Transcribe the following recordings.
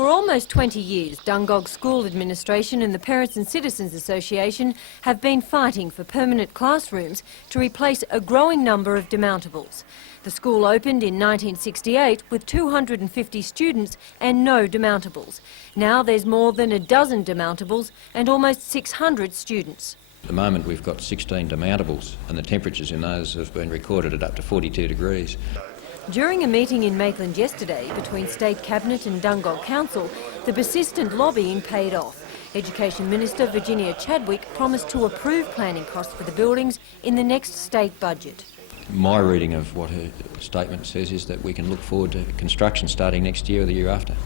For almost 20 years, Dungog School Administration and the Parents and Citizens Association have been fighting for permanent classrooms to replace a growing number of demountables. The school opened in 1968 with 250 students and no demountables. Now there's more than a dozen demountables and almost 600 students. At the moment we've got 16 demountables and the temperatures in those have been recorded at up to 42 degrees. During a meeting in Maitland yesterday between State Cabinet and Dungog Council, the persistent lobbying paid off. Education Minister Virginia Chadwick promised to approve planning costs for the buildings in the next state budget. My reading of what her statement says is that we can look forward to construction starting next year or the year after.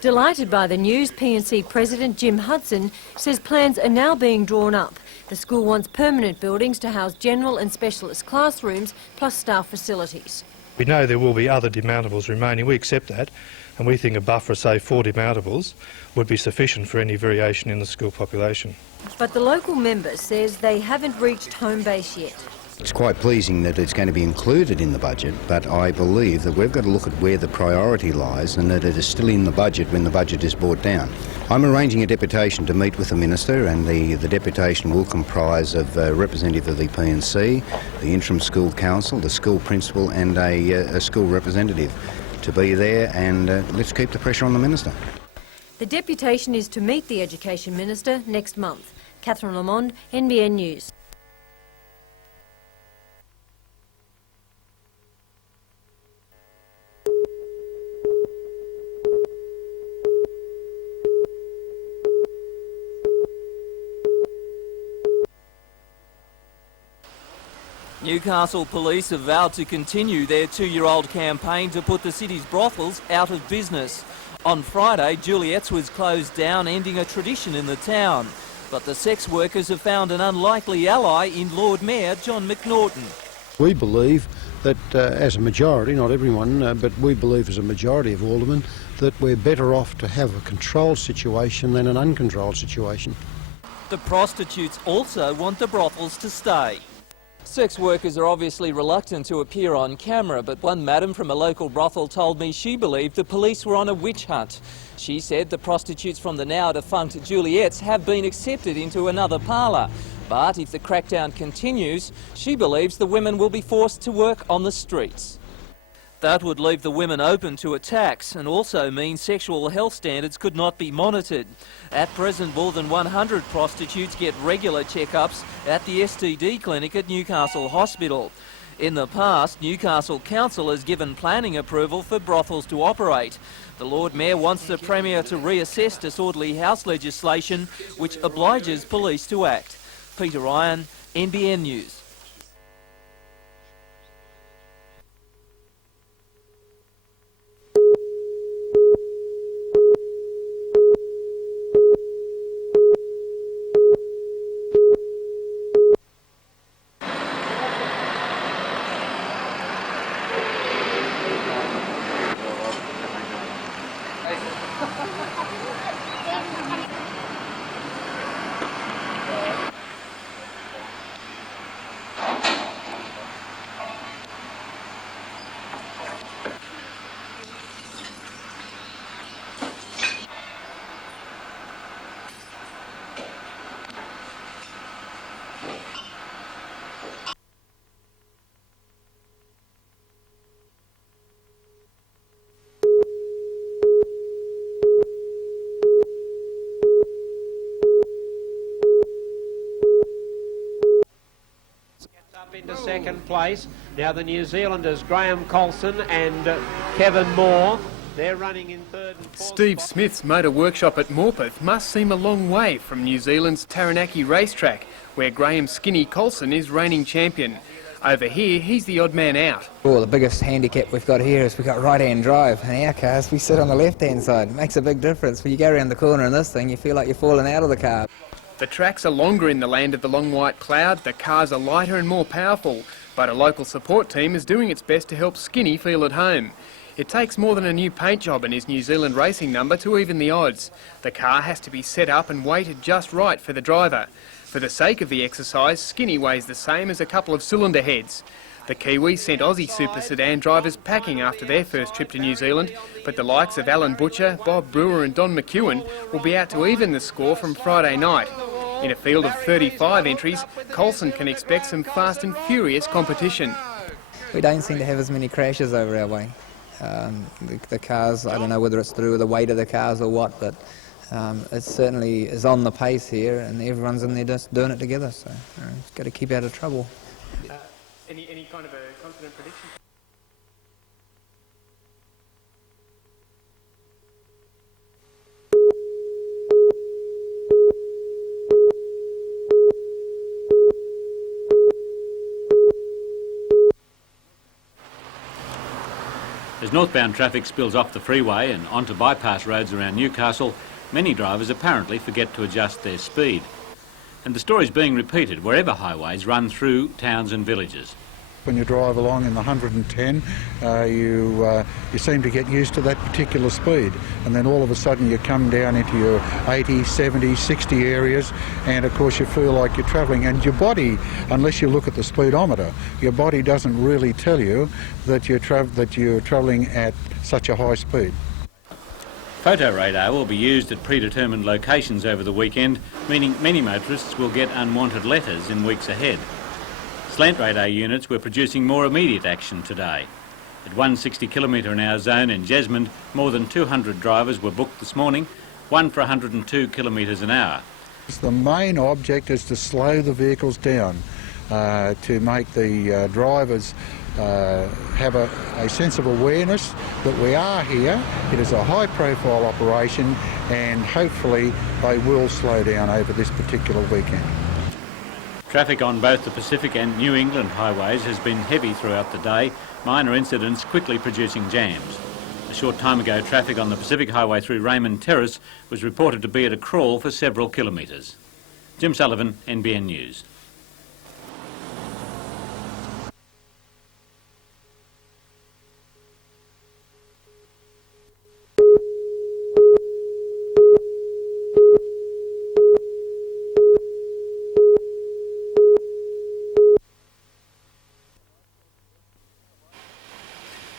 Delighted by the news, P&C President Jim Hudson says plans are now being drawn up. The school wants permanent buildings to house general and specialist classrooms plus staff facilities. We know there will be other demountables remaining. We accept that, and we think a buffer of, say, 4 demountables would be sufficient for any variation in the school population. But the local member says they haven't reached home base yet. It's quite pleasing that it's going to be included in the budget, but I believe that we've got to look at where the priority lies and that it is still in the budget when the budget is brought down. I'm arranging a deputation to meet with the Minister, and the deputation will comprise of a representative of the P&C, the interim school council, the school principal and a school representative to be there, and let's keep the pressure on the Minister. The deputation is to meet the Education Minister next month. Catherine Lamond, NBN News. Newcastle police have vowed to continue their 2-year-old campaign to put the city's brothels out of business. On Friday, Juliet's was closed down, ending a tradition in the town. But the sex workers have found an unlikely ally in Lord Mayor John McNaughton. We believe that as a majority, not everyone, but we believe as a majority of aldermen, that we're better off to have a controlled situation than an uncontrolled situation. The prostitutes also want the brothels to stay. Sex workers are obviously reluctant to appear on camera, but one madam from a local brothel told me she believed the police were on a witch hunt. She said the prostitutes from the now defunct Juliet's have been accepted into another parlour. But if the crackdown continues, she believes the women will be forced to work on the streets. That would leave the women open to attacks and also mean sexual health standards could not be monitored. At present, more than 100 prostitutes get regular checkups at the STD clinic at Newcastle Hospital. In the past, Newcastle Council has given planning approval for brothels to operate. The Lord Mayor wants the Premier to reassess disorderly house legislation which obliges police to act. Peter Ryan, NBN News. Into second place. Now the New Zealanders Graham Colson and Kevin Moore, they're running in third and fourth. Steve Smith's motor workshop at Morpeth must seem a long way from New Zealand's Taranaki racetrack, where Graham Skinny Colson is reigning champion. Over here, he's the odd man out. Well, the biggest handicap we've got here is we've got right-hand drive. In our cars, we sit on the left-hand side. It makes a big difference. When you go around the corner in this thing, you feel like you're falling out of the car. The tracks are longer in the land of the long white cloud, the cars are lighter and more powerful, but a local support team is doing its best to help Skinny feel at home. It takes more than a new paint job in his New Zealand racing number to even the odds. The car has to be set up and weighted just right for the driver. For the sake of the exercise, Skinny weighs the same as a couple of cylinder heads. The Kiwi sent Aussie super sedan drivers packing after their first trip to New Zealand, but the likes of Alan Butcher, Bob Brewer and Don McEwen will be out to even the score from Friday night. In a field of 35 entries, Colson can expect some fast and furious competition. We don't seem to have as many crashes over our way. The cars, I don't know whether it's through the weight of the cars or what, but it certainly is on the pace here, and everyone's in there just doing it together, so it's got to keep out of trouble. Any kind of a confident prediction? As northbound traffic spills off the freeway and onto bypass roads around Newcastle, many drivers apparently forget to adjust their speed. And the story's being repeated wherever highways run through towns and villages. When you drive along in the 110, you seem to get used to that particular speed, and then all of a sudden you come down into your 80, 70, 60 areas, and of course you feel like you're travelling, and your body, unless you look at the speedometer, your body doesn't really tell you that you're travelling at such a high speed. Photo radar will be used at predetermined locations over the weekend, meaning many motorists will get unwanted letters in weeks ahead. Slant radar units were producing more immediate action today. At 160 km/h zone in Jesmond, more than 200 drivers were booked this morning, one for 102 km/h. The main object is to slow the vehicles down, to make the drivers have a sense of awareness that we are here. It is a high-profile operation, and hopefully they will slow down over this particular weekend. Traffic on both the Pacific and New England highways has been heavy throughout the day, minor incidents quickly producing jams. A short time ago, traffic on the Pacific Highway through Raymond Terrace was reported to be at a crawl for several kilometres. Jim Sullivan, NBN News.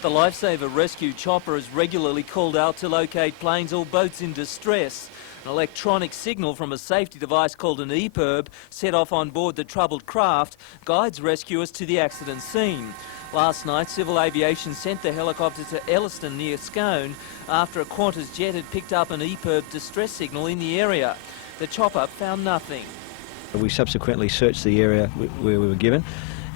The Lifesaver Rescue Chopper is regularly called out to locate planes or boats in distress. An electronic signal from a safety device called an EPIRB set off on board the troubled craft guides rescuers to the accident scene. Last night, Civil Aviation sent the helicopter to Elliston near Scone after a Qantas jet had picked up an EPIRB distress signal in the area. The chopper found nothing. We subsequently searched the area where we were given,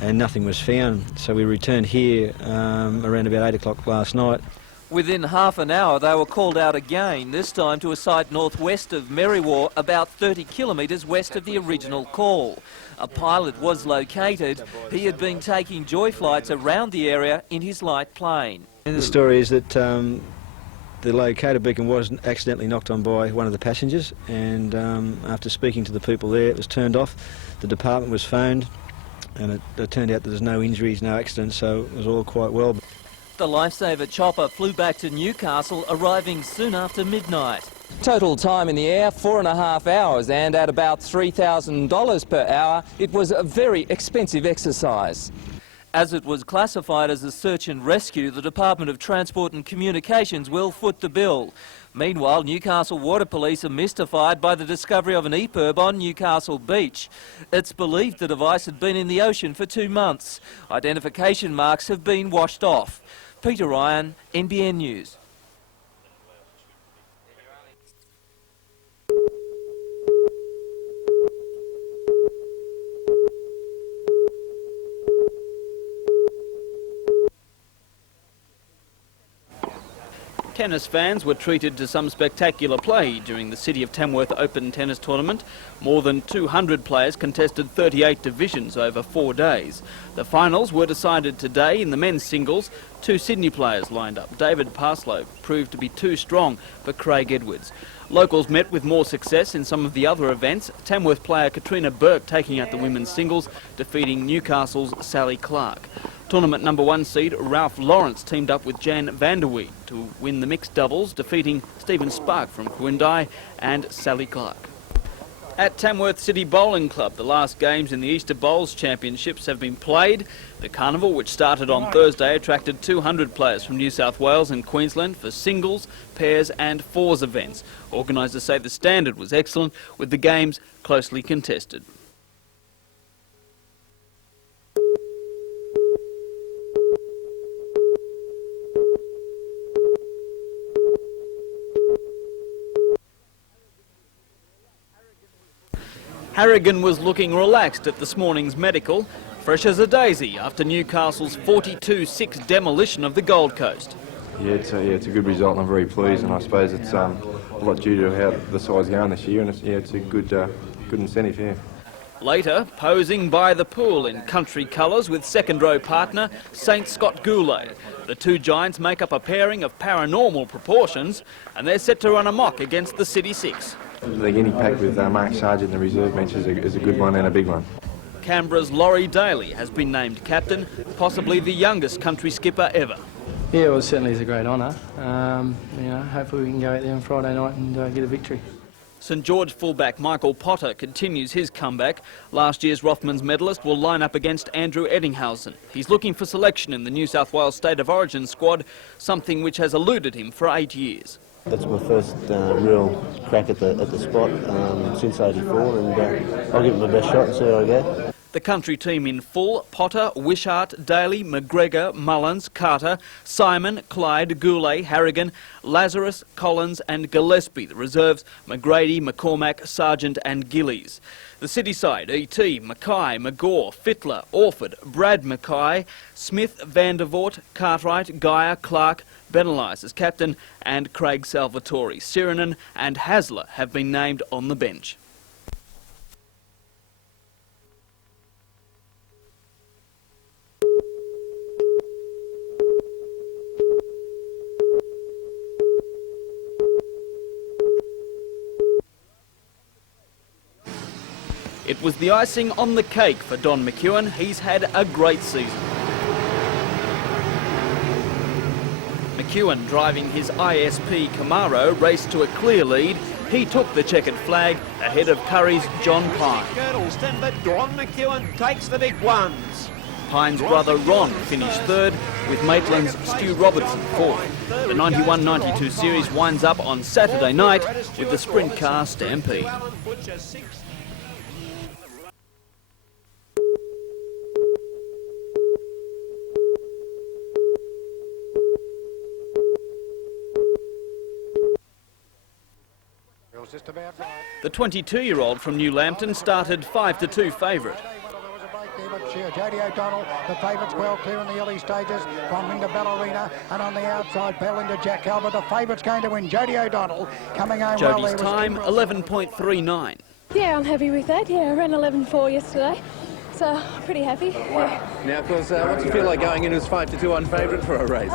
and nothing was found, so we returned here around about 8 o'clock last night. Within half an hour they were called out again, this time to a site northwest of Merriwa, about 30 kilometres west of the original call. A pilot was located. He had been taking joy flights around the area in his light plane. And the story is that the locator beacon was accidentally knocked on by one of the passengers, and after speaking to the people there, it was turned off. The department was phoned, and it turned out that there's no injuries, no accidents, so it was all quite well. The Lifesaver chopper flew back to Newcastle, arriving soon after midnight. Total time in the air, 4.5 hours, and at about $3,000 per hour, it was a very expensive exercise. As it was classified as a search and rescue, the Department of Transport and Communications will foot the bill. Meanwhile, Newcastle Water Police are mystified by the discovery of an EPIRB on Newcastle Beach. It's believed the device had been in the ocean for 2 months. Identification marks have been washed off. Peter Ryan, NBN News. Tennis fans were treated to some spectacular play during the City of Tamworth Open Tennis Tournament. More than 200 players contested 38 divisions over 4 days. The finals were decided today in the men's singles. 2 Sydney players lined up. David Parslow proved to be too strong for Craig Edwards. Locals met with more success in some of the other events. Tamworth player Katrina Burke taking out the women's singles, defeating Newcastle's Sally Clark. Tournament number 1 seed Ralph Lawrence teamed up with Jan Vanderweed to win the mixed doubles, defeating Stephen Spark from Quindai and Sally Clark. At Tamworth City Bowling Club, the last games in the Easter Bowls Championships have been played. The carnival, which started on Thursday, attracted 200 players from New South Wales and Queensland for singles, pairs and fours events. Organisers say the standard was excellent, with the games closely contested. Harrigan was looking relaxed at this morning's medical, fresh as a daisy after Newcastle's 42-6 demolition of the Gold Coast. Yeah, it's a good result and I'm very pleased, and I suppose it's a lot due to how the side's going this year, and it's a good incentive here. Later, posing by the pool in country colours with second-row partner St Scott Goulet. The two giants make up a pairing of paranormal proportions, and they're set to run amok against the City Six. The guinea pig with Mark Sargent in the reserve bench is a good one and a big one. Canberra's Laurie Daly has been named captain, possibly the youngest country skipper ever. Yeah, well, it certainly is a great honour. Hopefully we can go out there on Friday night and get a victory. St George fullback Michael Potter continues his comeback. Last year's Rothmans medalist will line up against Andrew Eddinghausen. He's looking for selection in the New South Wales State of Origin squad, something which has eluded him for 8 years. That's my first real crack at the spot since '84, and I'll give it my best shot and see how I go. The country team in full: Potter, Wishart, Daly, McGregor, Mullins, Carter, Simon, Clyde, Goulet, Harrigan, Lazarus, Collins and Gillespie. The reserves: McGrady, McCormack, Sargent and Gillies. The city side: E.T., Mackay, McGaw, Fittler, Orford, Brad Mackay, Smith, Vandervoort, Cartwright, Geyer, Clark, Benelise as captain, and Craig Salvatore. Sirinen and Hasler have been named on the bench. It was the icing on the cake for Don McEwen. He's had a great season. McEwen, driving his ISP Camaro, raced to a clear lead. He took the checkered flag ahead of Curry's John Pine. Girdleston, but Don McEwen takes the big ones. Pine's brother Ron finished third, with Maitland's Stu Robertson fourth. The 91-92 series winds up on Saturday night with the sprint car Stampede. The 22-year-old from New Lambton started 5-2 favourite. Jody O'Donnell, the favourites well clear in the early stages from into Ballerina, and on the outside Bell into Jack Albert. The favourite's going to win. Jody O'Donnell coming home well there. Jody's time 11.39. Yeah, I'm happy with that. Yeah, I ran 11.4 yesterday, so pretty happy. Yeah. Now, of course, what do you feel like going in as 5-2 unfavourite for a race?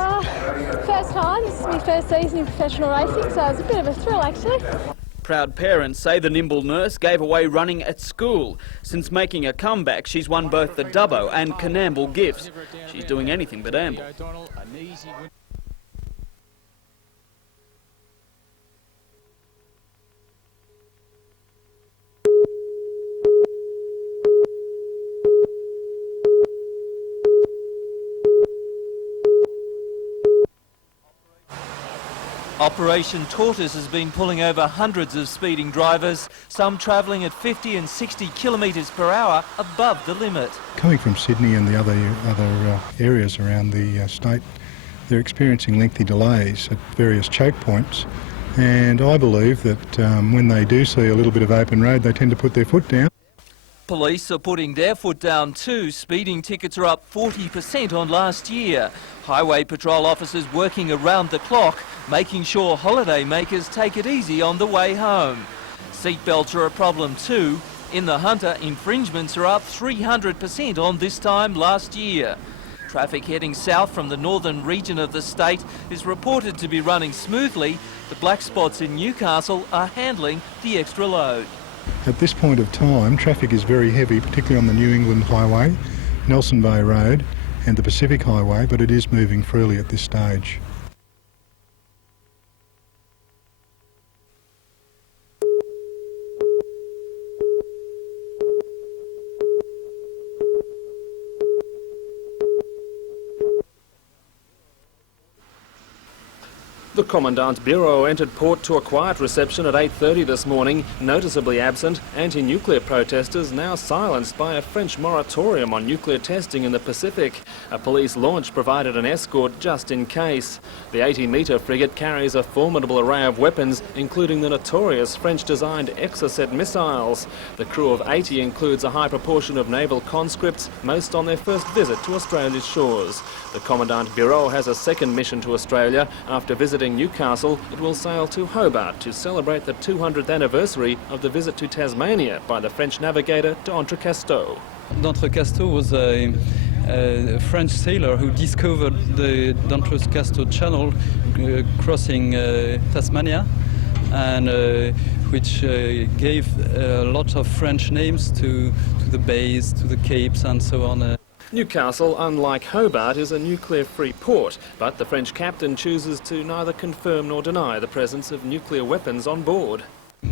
First time. This is my first season in professional racing, so it's a bit of a thrill actually. Proud parents say the nimble nurse gave away running at school. Since making a comeback, she's won both the Dubbo and Canamble gifts. She's doing anything but amble. Operation Torres has been pulling over hundreds of speeding drivers, some travelling at 50 and 60 kilometres per hour above the limit. Coming from Sydney and the other areas around the state, they're experiencing lengthy delays at various choke points, and I believe that when they do see a little bit of open road, they tend to put their foot down. Police are putting their foot down too. Speeding tickets are up 40% on last year. Highway patrol officers working around the clock, making sure holiday makers take it easy on the way home. Seatbelts are a problem too. In the Hunter, infringements are up 300% on this time last year. Traffic heading south from the northern region of the state is reported to be running smoothly. The black spots in Newcastle are handling the extra load. At this point of time, traffic is very heavy, particularly on the New England Highway, Nelson Bay Road and the Pacific Highway, but it is moving freely at this stage. The Commandant's Bureau entered port to a quiet reception at 8:30 this morning, noticeably absent, anti-nuclear protesters now silenced by a French moratorium on nuclear testing in the Pacific. A police launch provided an escort just in case. The 80-metre frigate carries a formidable array of weapons, including the notorious French-designed Exocet missiles. The crew of 80 includes a high proportion of naval conscripts, most on their first visit to Australia's shores. The Commandant Bureau has a second mission to Australia. After visiting Newcastle, it will sail to Hobart to celebrate the 200th anniversary of the visit to Tasmania by the French navigator d'Entrecasteaux. D'Entrecasteaux was a French sailor who discovered the d'Entrecasteaux Channel crossing Tasmania, and which gave a lot of French names to the bays, to the capes and so on. Newcastle, unlike Hobart, is a nuclear-free port, but the French captain chooses to neither confirm nor deny the presence of nuclear weapons on board.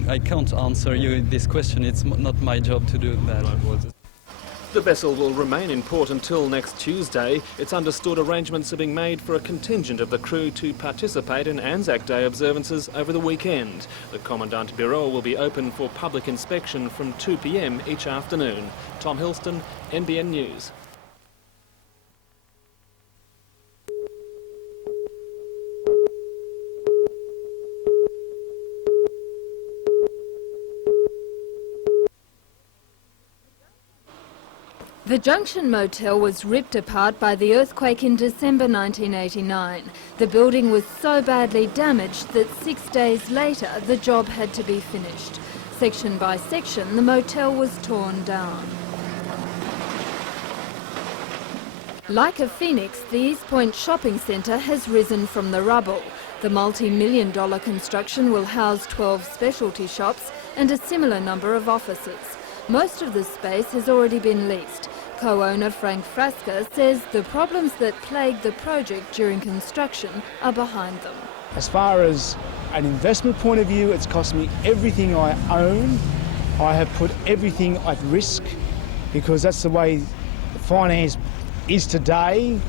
I can't answer you this question, it's not my job to do that. The vessel will remain in port until next Tuesday. It's understood arrangements are being made for a contingent of the crew to participate in Anzac Day observances over the weekend. The Commandant Bureau will be open for public inspection from 2 p.m. each afternoon. Tom Hilston, NBN News. The Junction Motel was ripped apart by the earthquake in December 1989. The building was so badly damaged that 6 days later the job had to be finished. Section by section, the motel was torn down. Like a phoenix, the East Point shopping centre has risen from the rubble. The multi-million-dollar construction will house 12 specialty shops and a similar number of offices. Most of the space has already been leased. Co-owner Frank Frasca says the problems that plagued the project during construction are behind them. As far as an investment point of view, it's cost me everything I own. I have put everything at risk because that's the way finance is today.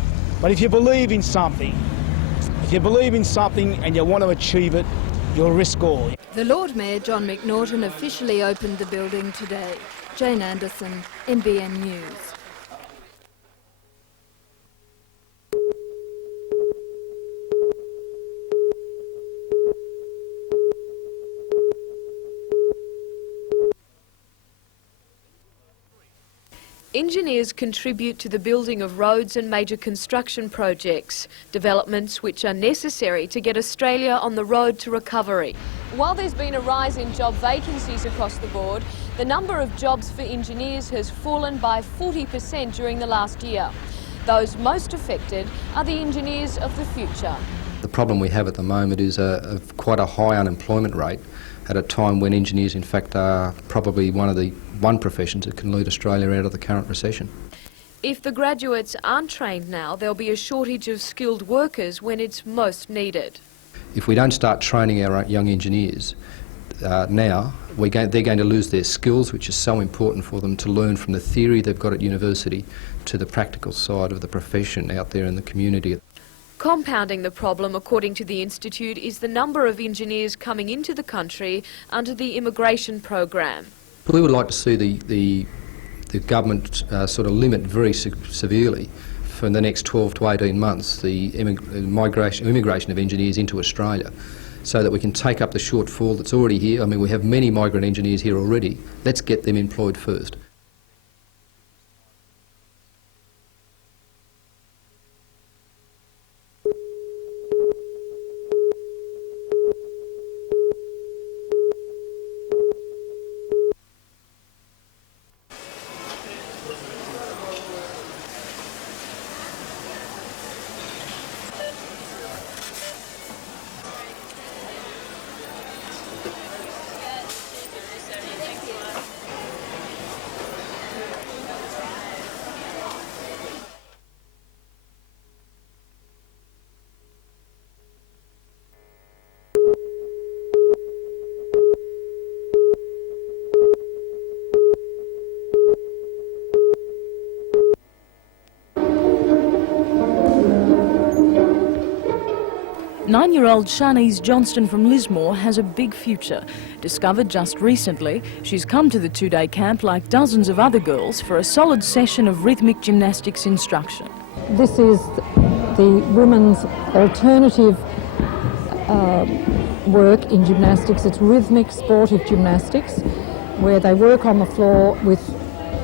But if you believe in something, and you want to achieve it, you'll risk all. The Lord Mayor John McNaughton officially opened the building today. Jane Anderson, NBN News. Engineers contribute to the building of roads and major construction projects, developments which are necessary to get Australia on the road to recovery. While there's been a rise in job vacancies across the board, the number of jobs for engineers has fallen by 40% during the last year. Those most affected are the engineers of the future. The problem we have at the moment is quite a high unemployment rate at a time when engineers in fact are probably one of the professions that can lead Australia out of the current recession. If the graduates aren't trained now, there'll be a shortage of skilled workers when it's most needed. If we don't start training our young engineers now, they're going to lose their skills, which is so important for them to learn from the theory they've got at university to the practical side of the profession out there in the community. Compounding the problem, according to the Institute, is the number of engineers coming into the country under the immigration program. We would like to see the government sort of limit very severely for the next 12 to 18 months the immigration of engineers into Australia, so that we can take up the shortfall that's already here. I mean, we have many migrant engineers here already. Let's get them employed first. 9-year-old Shanice Johnston from Lismore has a big future. Discovered just recently, she's come to the 2-day camp like dozens of other girls for a solid session of rhythmic gymnastics instruction. This is the women's alternative work in gymnastics. It's rhythmic sportive gymnastics where they work on the floor with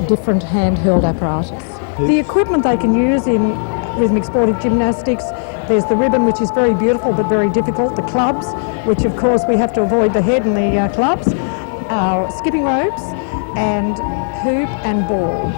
different handheld apparatus. The equipment they can use in rhythmic sportive gymnastics, there's the ribbon, which is very beautiful but very difficult, the clubs, which of course we have to avoid the head and the clubs, our skipping ropes and hoop and ball.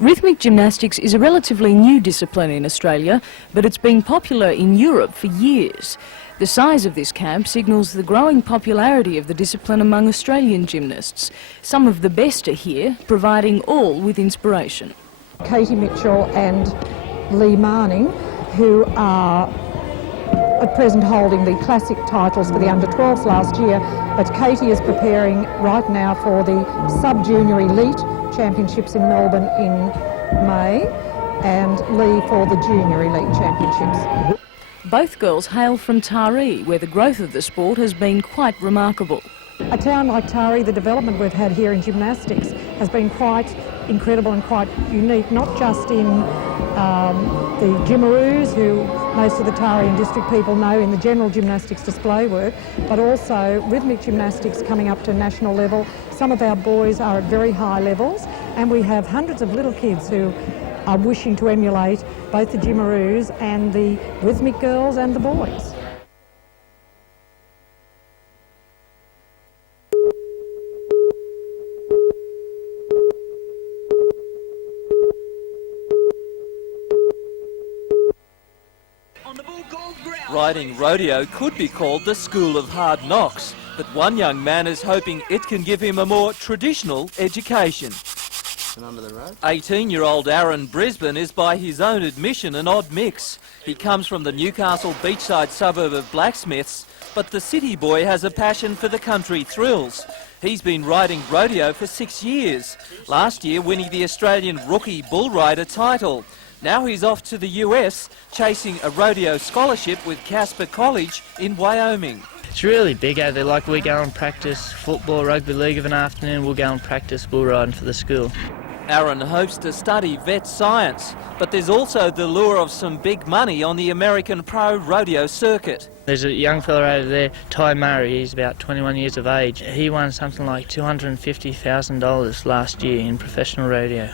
Rhythmic gymnastics is a relatively new discipline in Australia, but it's been popular in Europe for years. The size of this camp signals the growing popularity of the discipline among Australian gymnasts. Some of the best are here, providing all with inspiration. Katie Mitchell and Lee Marning, who are at present holding the classic titles for the under-12s last year, but Katie is preparing right now for the sub-junior elite championships in Melbourne in May, and Lee for the junior elite championships. Both girls hail from Taree, where the growth of the sport has been quite remarkable. A town like Taree, the development we've had here in gymnastics has been quite incredible and quite unique, not just in the Jimaroos, who most of the Taree and district people know in the general gymnastics display work, but also rhythmic gymnastics coming up to national level. Some of our boys are at very high levels, and we have hundreds of little kids who are wishing to emulate both the Jimaroos and the rhythmic girls and the boys. Riding rodeo could be called the school of hard knocks, but one young man is hoping it can give him a more traditional education. 18-year-old Aaron Brisbane is by his own admission an odd mix. He comes from the Newcastle beachside suburb of Blacksmiths, but the city boy has a passion for the country thrills. He's been riding rodeo for 6 years, last year winning the Australian Rookie Bull Rider title. Now he's off to the US, chasing a rodeo scholarship with Casper College in Wyoming. It's really big over there. Like, we go and practice football, rugby league of an afternoon, we'll go and practice bull riding for the school. Aaron hopes to study vet science, but there's also the lure of some big money on the American pro rodeo circuit. There's a young fella over there, Ty Murray, he's about 21 years of age. He won something like $250,000 last year in professional rodeo.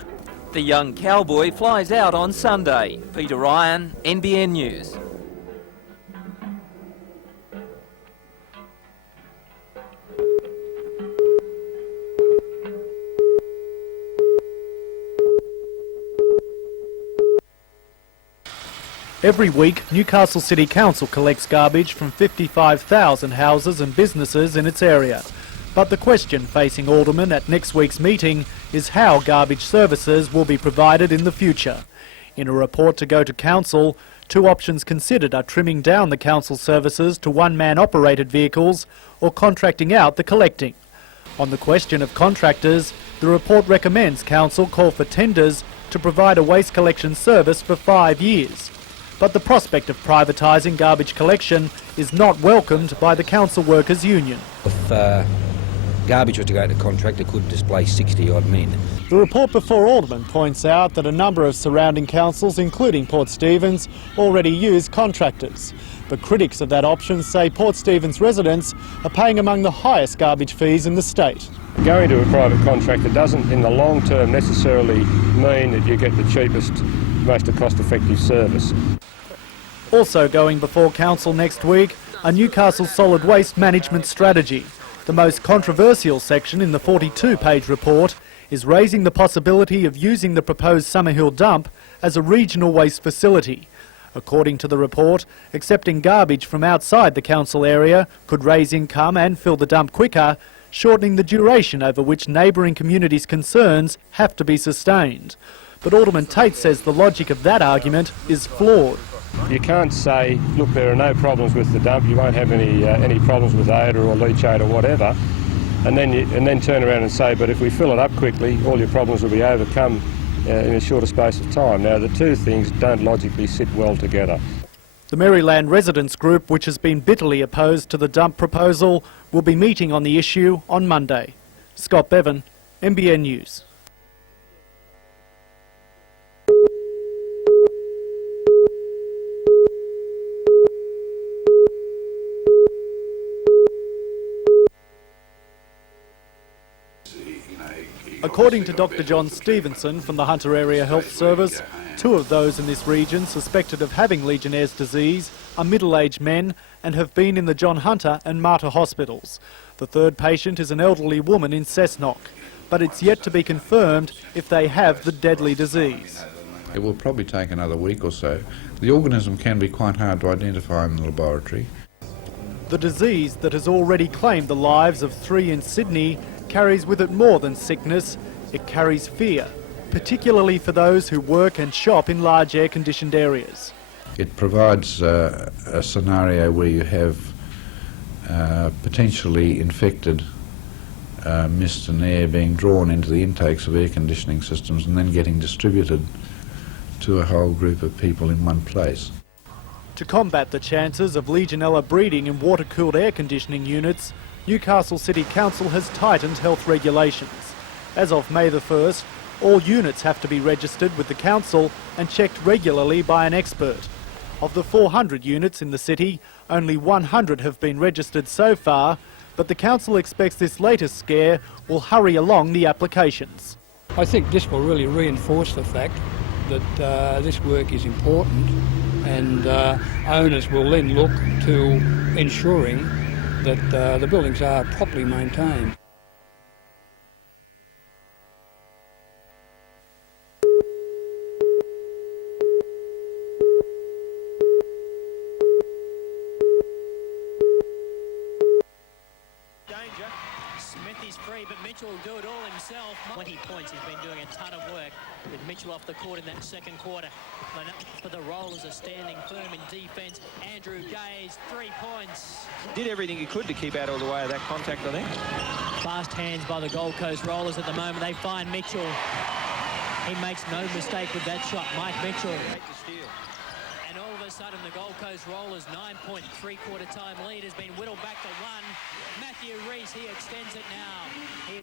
The young cowboy flies out on Sunday. Peter Ryan, NBN News. Every week, Newcastle City Council collects garbage from 55,000 houses and businesses in its area. But the question facing aldermen at next week's meeting is how garbage services will be provided in the future. In a report to go to Council, two options considered are trimming down the Council services to one-man operated vehicles or contracting out the collecting. On the question of contractors, the report recommends Council call for tenders to provide a waste collection service for 5 years. But the prospect of privatising garbage collection is not welcomed by the Council Workers Union. If garbage was to go to contract, it could displace 60-odd men. The report before Alderman points out that a number of surrounding councils, including Port Stephens, already use contractors. But critics of that option say Port Stephens residents are paying among the highest garbage fees in the state. Going to a private contractor doesn't in the long term necessarily mean that you get the cheapest, most cost-effective service. Also going before Council next week, a Newcastle solid waste management strategy. The most controversial section in the 42-page report is raising the possibility of using the proposed Summerhill dump as a regional waste facility. According to the report, accepting garbage from outside the council area could raise income and fill the dump quicker, shortening the duration over which neighbouring communities' concerns have to be sustained. But Alderman Tate says the logic of that argument is flawed. You can't say, look, there are no problems with the dump, you won't have any problems with odour or leachate or whatever, and then turn around and say, but if we fill it up quickly, all your problems will be overcome in a shorter space of time. Now, the two things don't logically sit well together. The Maryland Residents Group, which has been bitterly opposed to the dump proposal, will be meeting on the issue on Monday. Scott Bevan, NBN News. According to Dr. John Stevenson from the Hunter Area Health Service, 2 of those in this region suspected of having Legionnaire's disease are middle-aged men and have been in the John Hunter and Mater hospitals. The 3rd patient is an elderly woman in Cessnock, but it's yet to be confirmed if they have the deadly disease. It will probably take another week or so. The organism can be quite hard to identify in the laboratory. The disease that has already claimed the lives of 3 in Sydney carries with it more than sickness, it carries fear, particularly for those who work and shop in large air-conditioned areas. It provides a scenario where you have potentially infected mist and air being drawn into the intakes of air conditioning systems and then getting distributed to a whole group of people in one place. To combat the chances of Legionella breeding in water-cooled air conditioning units, Newcastle City Council has tightened health regulations. As of May the 1st, all units have to be registered with the council and checked regularly by an expert. Of the 400 units in the city, only 100 have been registered so far, but the council expects this latest scare will hurry along the applications. I think this will really reinforce the fact that this work is important, and owners will then look to ensuring that the buildings are properly maintained. Mitchell will do it all himself. 20 points. He's been doing a ton of work with Mitchell off the court in that second quarter. But the Rollers are standing firm in defence. Andrew Gaze, 3 points. Did everything he could to keep out of the way of that contact, I think. Fast hands by the Gold Coast Rollers at the moment. They find Mitchell. He makes no mistake with that shot. Mike Mitchell. And all of a sudden, the Gold Coast Rollers' 9-point three-quarter time lead has been whittled back to 1. Matthew Reese, he extends it now.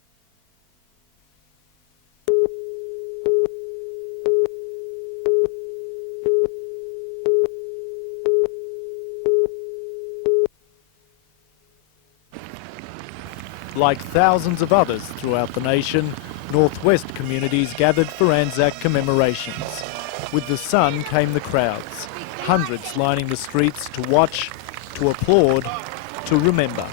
Like thousands of others throughout the nation, Northwest communities gathered for Anzac commemorations. With the sun came the crowds, hundreds lining the streets to watch, to applaud, to remember.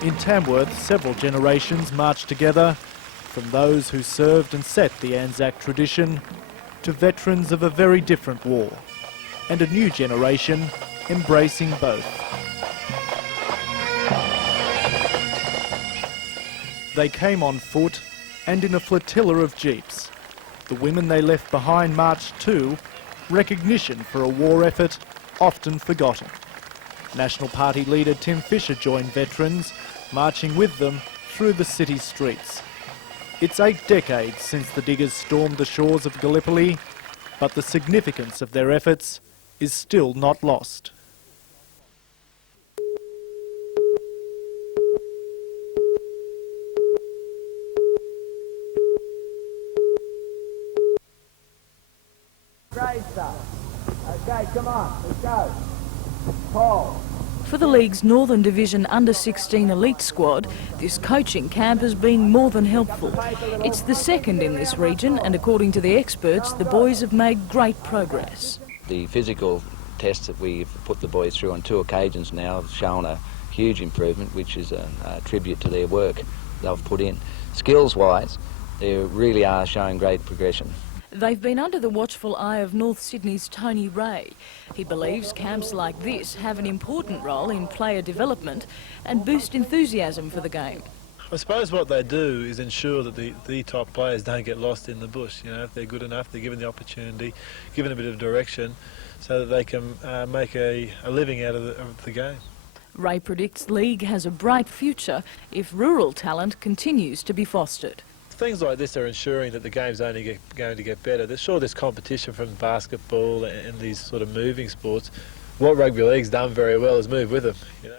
In Tamworth, several generations marched together, from those who served and set the Anzac tradition, to veterans of a very different war, and a new generation embracing both. They came on foot and in a flotilla of jeeps. The women they left behind marched too, recognition for a war effort often forgotten. National Party leader Tim Fischer joined veterans, marching with them through the city streets. It's 8 decades since the diggers stormed the shores of Gallipoli, but the significance of their efforts is still not lost. Great stuff. Okay, come on, let's go. Paul. For the league's Northern Division Under-16 elite squad, this coaching camp has been more than helpful. It's the second in this region, and according to the experts, the boys have made great progress. The physical tests that we've put the boys through on 2 occasions now have shown a huge improvement, which is a tribute to their work they've put in. Skills-wise, they really are showing great progression. They've been under the watchful eye of North Sydney's Tony Ray. He believes camps like this have an important role in player development and boost enthusiasm for the game. I suppose what they do is ensure that the top players don't get lost in the bush. You know, if they're good enough, they're given the opportunity, given a bit of direction, so that they can make a living out of the game. Ray predicts league has a bright future if rural talent continues to be fostered. Things like this are ensuring that the game's only going to get better. There's competition from basketball and these sort of moving sports, what rugby league's done very well is move with them. You know?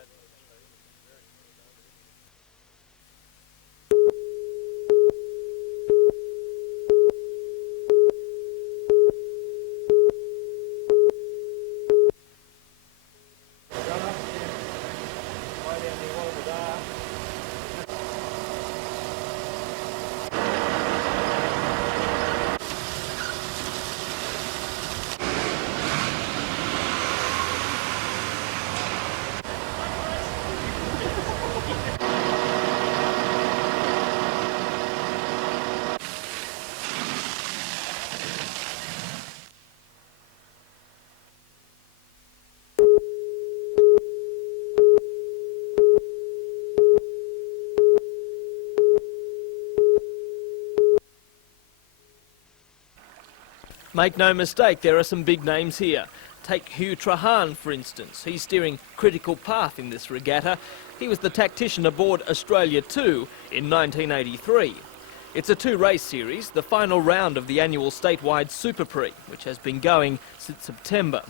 Make no mistake, there are some big names here. Take Hugh Trahan, for instance. He's steering Critical Path in this regatta. He was the tactician aboard Australia 2 in 1983. It's a two-race series, the final round of the annual statewide Super Prix, which has been going since September.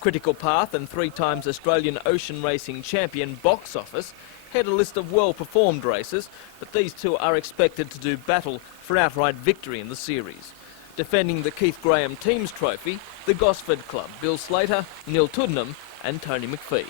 Critical Path and three times Australian ocean racing champion Box Office head a list of well-performed races, but these two are expected to do battle for outright victory in the series. Defending the Keith Graham Teams Trophy, the Gosford Club, Bill Slater, Neil Tuddenham and Tony McPhee.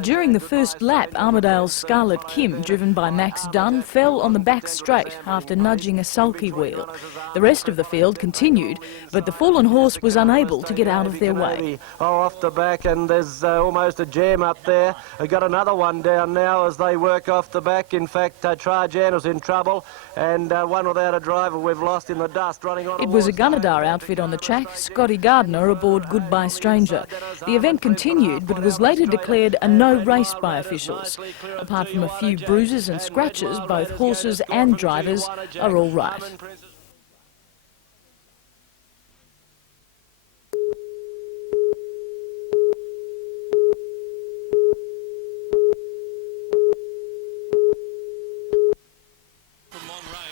During the first lap, Armidale's Scarlet Kim, driven by Max Dunn, fell on the back straight after nudging a sulky wheel. The rest of the field continued, but the fallen horse was unable to get out of their way. Off the back, and there's almost a jam up there. We've got another one down now as they work off the back. In fact, Trajano's in trouble, and one without a driver we've lost in the dust running on. It was a Gunnedah outfit on the track, Scotty Gardner aboard Goodbye Stranger. The event continued, but was later declared a no race by officials. Apart from a few bruises and scratches, both horses and drivers are all right.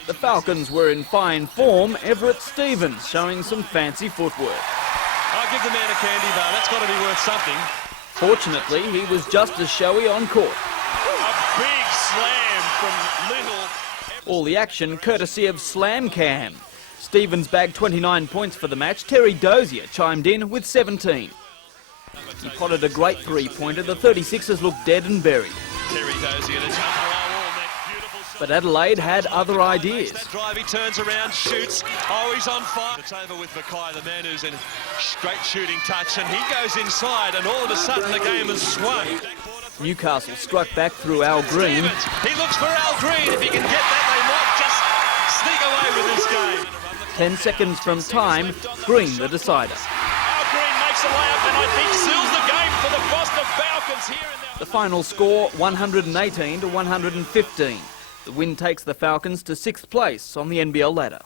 The Falcons were in fine form. Everett Stevens showing some fancy footwork. I'll give the man a candy bar. That's got to be worth something. Fortunately, he was just as showy on court. A big slam from Little. All the action courtesy of Slam Cam. Stevens bagged 29 points for the match. Terry Dozier chimed in with 17. He potted a great three-pointer. The 36ers looked dead and buried. Terry Dozier, the jump roll, that beautiful. But Adelaide had other ideas. That drive, he turns around, shoots. Oh, he's on fire. It's over with Mackay, the man who's in great shooting touch, and he goes inside, and all of a sudden the game has swung. Newcastle struck back through Al Green. He looks for Al Green. If he can get that, they might just sneak away with this game. 10 seconds from time, Green the decider. Al Green makes a layup and I think seals the game for the Boston Falcons here. The final score, 118 to 115. The win takes the Falcons to 6th place on the NBL ladder.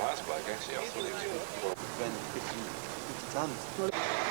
Last bloke actually, I thought he was 50 tons.